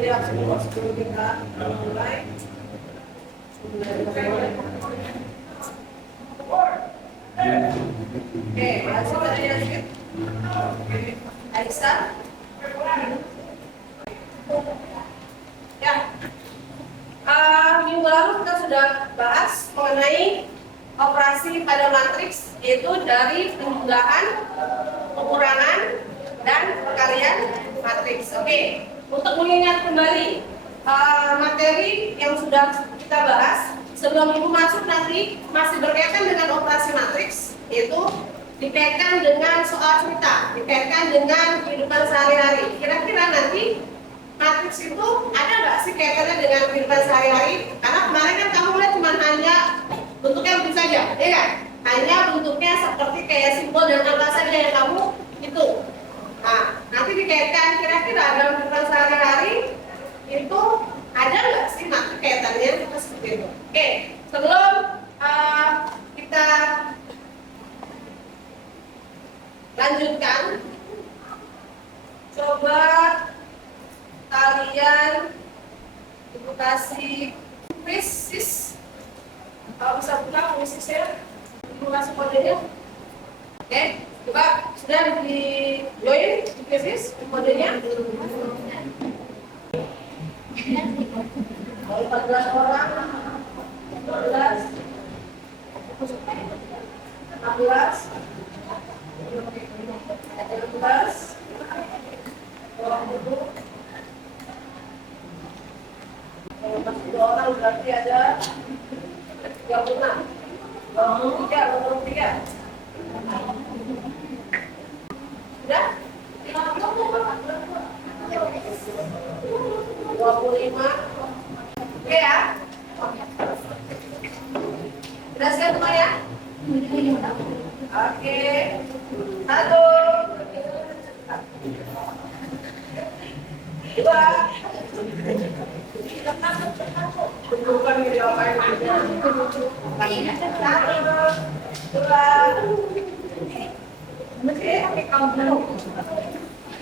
dilihat semua sebelum kita mulai. Oke, masih ada sedikit. Aisyah. Ya. Minggu lalu kita sudah bahas mengenai operasi pada matriks, yaitu dari penjumlahan, pengurangan, dan perkalian matriks. Oke, untuk mengingat kembali materi yang sudah kita bahas sebelum ibu masuk nanti masih berkaitan dengan operasi matriks, yaitu dikaitkan dengan soal cerita, dikaitkan dengan kehidupan sehari-hari. Kira-kira nanti matriks itu ada nggak sih kaitannya dengan kehidupan sehari-hari? Karena kemarin kan kamu lihat cuma hanya bentuknya begitu saja, ya kan? Hanya bentuknya seperti kayak simbol dan angka saja yang kamu hitung. Nah, nanti dikaitkan kira-kira dalam kehidupan sehari-hari itu ada nggak sih matriks kaitannya seperti itu? Oke, sebelum kita lanjutkan, coba kalian ibu kasih quiz. Kalau bisa pulang quiz ya, ibu kasih kodenya. Oke, coba sudah di join di quiz kodenya. 14 orang, 15, 16, 17, 20. Kalau masih 2 orang berarti ada 36. 23. Sudah? 25. Oke ya? Sudah siap semua ya? Oke. 1, 2. Bukan diapain aja. 1, 2. Oke, kamu.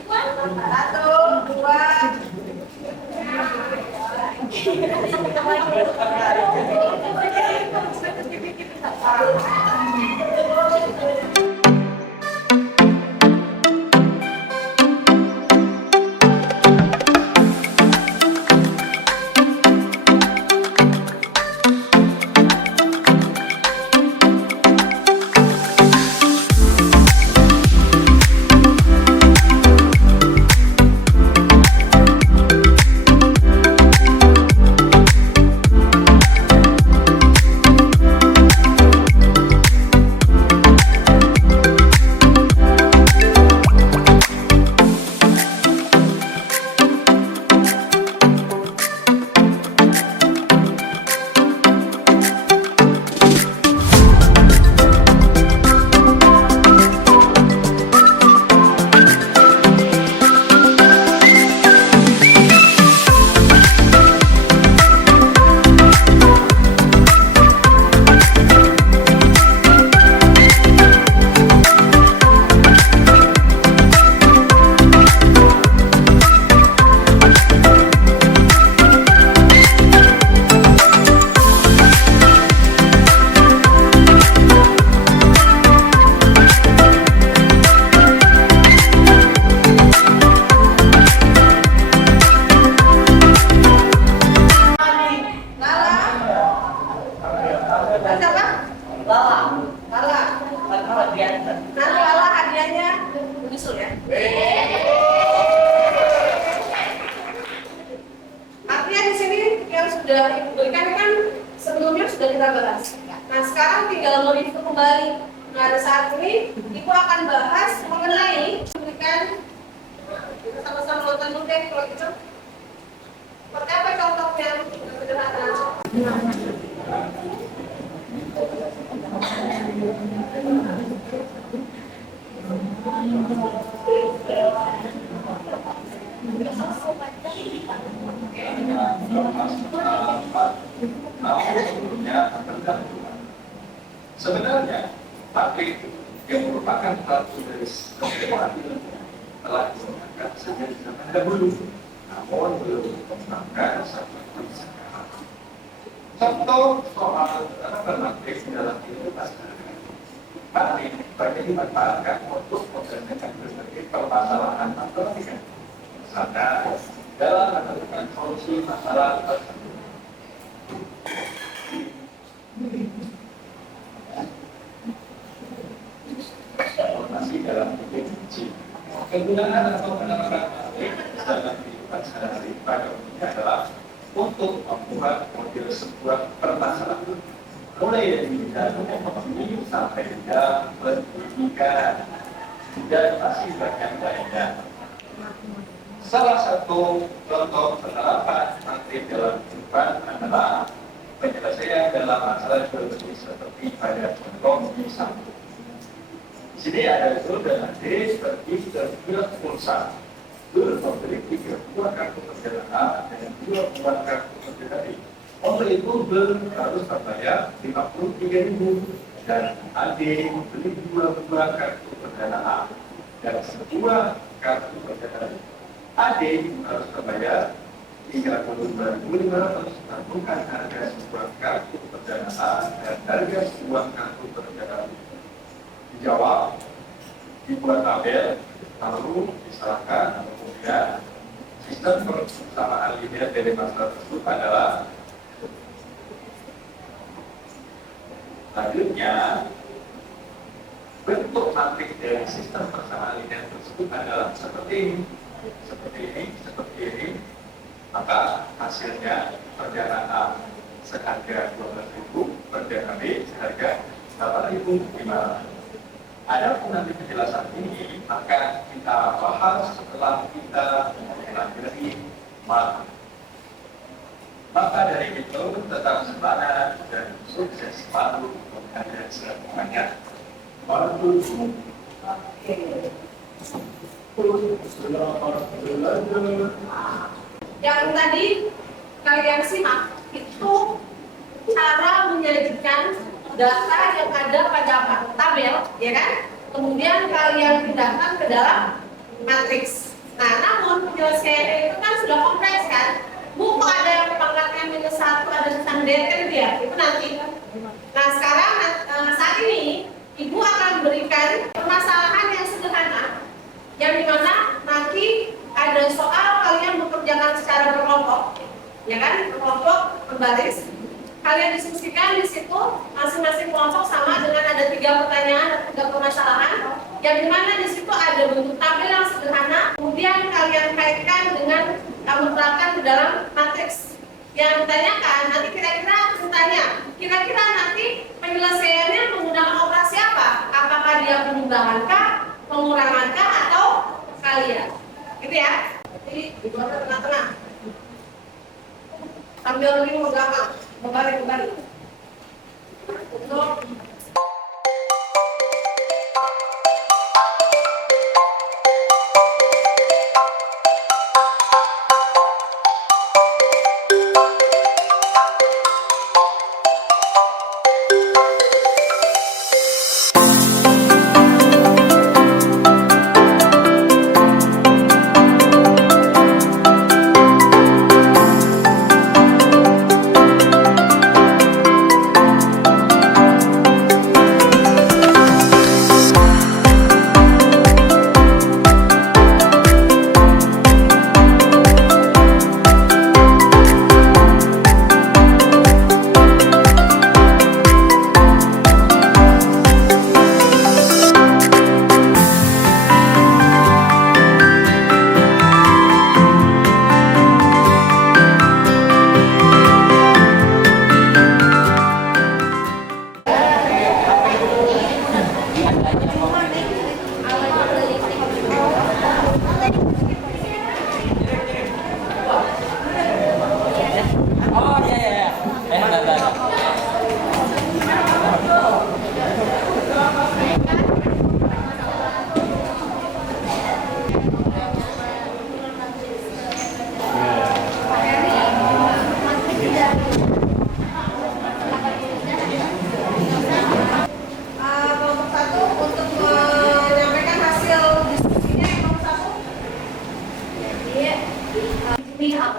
1, 2. Artinya di sini yang sudah ibu berikan kan sebelumnya sudah kita bahas. Nah sekarang tinggal mereview kembali. Nah saat ini ibu akan bahas mengenai berikan, kita sama-sama nonton dulu deh kalau gitu. Seperti apa contoh yang sederhana? Sebenarnya matrik yang merupakan satu dari sebuah telah digunakan sejak zaman dahulu. Namun belum mengembangkan satu sekarang. Contoh soal matematik dalam kehidupan matematik banyak dimanfaatkan untuk menyelesaikan berbagai permasalahan matematika. Misalnya dalam menentukan solusi masalah tersebut. Informasi dalam uji. Kegunaan atau penerapan matematik dalam kehidupan sehari-hari pada umumnya adalah untuk membuat model sebuah permasalahan, mulai dari bidang ekonomi sampai bidang pendidikan dan masih banyak lainnya. Salah satu contoh penerapan matematik dalam kehidupan adalah penyelesaian dalam masalah geometri seperti pada contoh di samping. Di sini ada Zul dan Ade pergi ke bulan pulsa. Zul membeli 3 buah kartu perjalanan dengan 2 buah kartu perjalanan. Untuk itu Zul harus membayar 53.000 dan Ade membeli 2 buah kartu perjalanan dan sebuah kartu perjalanan. Ade harus membayar 32.500, bukan harga sebuah kartu perjalanan dan harga sebuah kartu perjalanan. Dijawab, dibuat tabel, lalu diserahkan. Kemudian sistem persamaan linear dari masalah tersebut adalah selanjutnya bentuk matrik dari sistem persamaan linear tersebut adalah seperti ini. Maka hasilnya perjalanan seharga 12.000, perjalanan B seharga 8.500. Ada pun nanti penjelasan ini maka kita bahas setelah kita mempelajari matematika. Maka dari itu tetap semangat dan sukses selalu untuk kalian semuanya. Yang tadi kalian simak itu cara menyajikan data yang ada pada tabel, ya kan? Kemudian kalian pindahkan ke dalam matriks. Nah, namun penyelesaian itu kan sudah kompleks kan? Bu, kok ada yang pangkatnya -1, ada tulisan D kan dia? Itu nanti. Nah, sekarang saat ini Ibu akan berikan permasalahan yang sederhana, yang dimana nanti ada soal kalian mengerjakan secara berkelompok, ya kan? Berkelompok, berbaris. Kalian diskusikan di situ masing-masing kelompok sama dengan ada 3 pertanyaan dan 3 permasalahan, yang dimana di situ ada bentuk tabel yang sederhana. Kemudian kalian kaitkan dengan kamu terapkan ke dalam matriks. Yang ditanyakan nanti kira-kira nanti penyelesaiannya menggunakan operasi apa? Apakah dia penimbangankah, pengurangankah, atau kalian? Gitu ya. Jadi dibuat tengah-tengah. Sambil ini mau belakang. Kembali. Untuk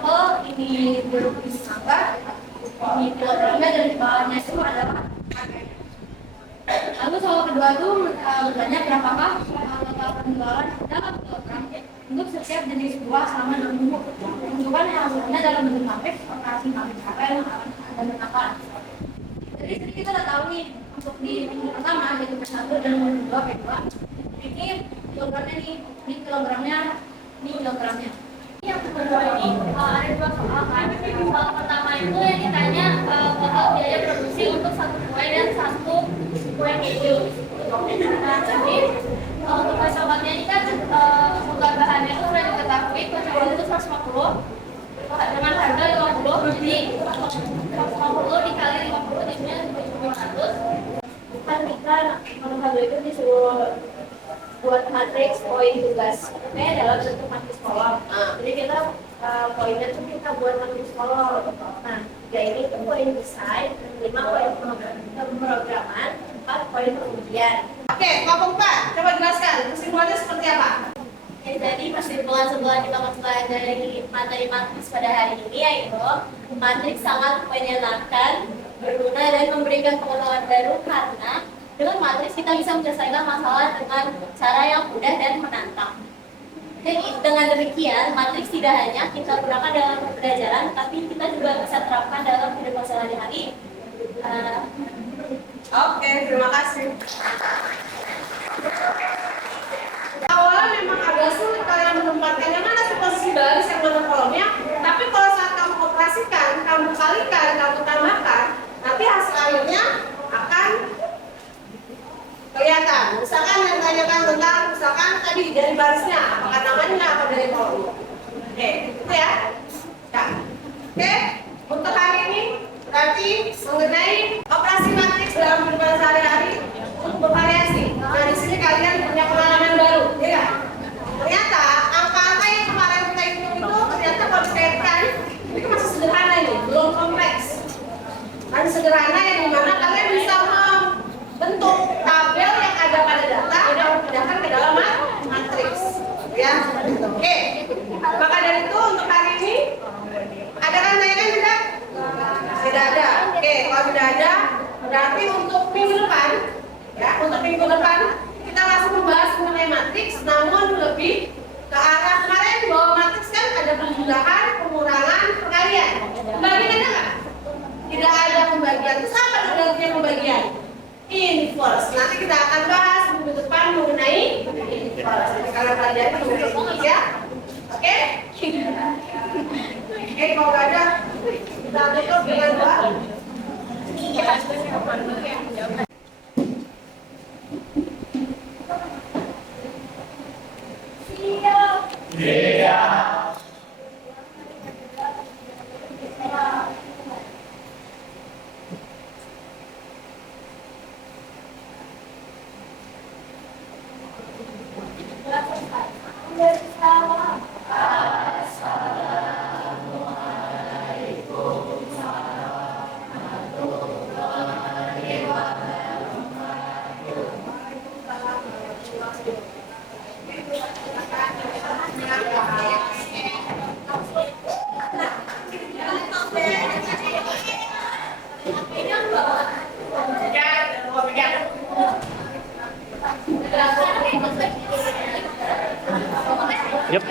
simple, ini berubah disangka, ini kilogramnya dan di bawahnya itu adalah harganya. Lalu soal kedua tuh bertanya berapakah total penjualan dalam kilogram untuk setiap jenis buah selama 2 minggu. Tentukan yang hasilnya dalam bentuk matriks operasi matriks apa yang akan Anda gunakan. Jadi kita udah tahu nih untuk di minggu pertama yaitu P1 dan minggu kedua P2. Ini kilogramnya nih, ini kilogramnya, ini kilogramnya. Yang kedua ini ada 2 soal kan. Soal pertama itu yang ditanya total biaya produksi untuk 1 kue dan 1 kue keju. Nah, jadi untuk kue coklatnya ini kan harga bahannya itu sudah diketahui, kue coklat itu 150 dengan harga 50, jadi 150 dikali 50 jadinya 500. Kan kita kalau harga itu disuruh buat matriks poin tugas dalam bentuk matriks kolom. Jadi kita poinnya tuh kita buat matriks kolom. Nah, 3 ini tuh poin desain, 5 poin pemrograman, 4 poin pengujian. Oke, kelompok 4, coba jelaskan kesimpulannya seperti apa? Jadi kesimpulan setelah kita mempelajari materi matriks pada hari ini yaitu matriks sangat menyenangkan, berguna dan memberikan pengetahuan baru karena dengan matriks kita bisa menyelesaikan masalah dengan cara yang mudah dan menantang. Jadi dengan demikian, matriks tidak hanya kita gunakan dalam pembelajaran, tapi kita juga bisa terapkan dalam kehidupan sehari-hari. Oke, terima kasih. Awalnya memang agak sulit kalian menempatkan yang mana posisi baris, yang mana kolomnya. Tapi kalau saat kamu operasikan, kamu kalikan, kamu tambahkan, nanti hasil akhirnya akan kelihatan. Misalkan yang tanyakan tentang, misalkan tadi dari barisnya, apakah namanya apa dari kolomnya. Oke, itu ya. Nah, oke, untuk hari ini berarti mengenai operasi matriks dalam kehidupan sehari-hari untuk bervariasi. Nah, di sini kalian punya pengalaman baru, ya nggak? Ternyata angka-angka yang kemarin kita hitung itu ternyata kalau dikaitkan itu masih sederhana ini, belum kompleks. Masih sederhana yang dimana kalian bisa membentuk tabel yang ada pada data dan pindahkan ke dalam matriks, ya. Oke. Maka dari itu untuk hari ini ada kan tanyakan tidak? Tidak ada. Oke, kalau tidak ada, berarti untuk minggu depan, ya, untuk minggu depan kita langsung membahas mengenai matriks, namun lebih ke arah kemarin bahwa matriks kan ada penjumlahan, pengurangan, perkalian. Pembagian ada nggak? Tidak ada pembagian. Terus apa artinya pembagian? Inverse. Nanti kita akan bahas minggu depan mengenai inverse. Jadi kalian pelajari mengenai ya. Oke? Oke, kalau nggak ada, kita tutup dengan doa. Yep.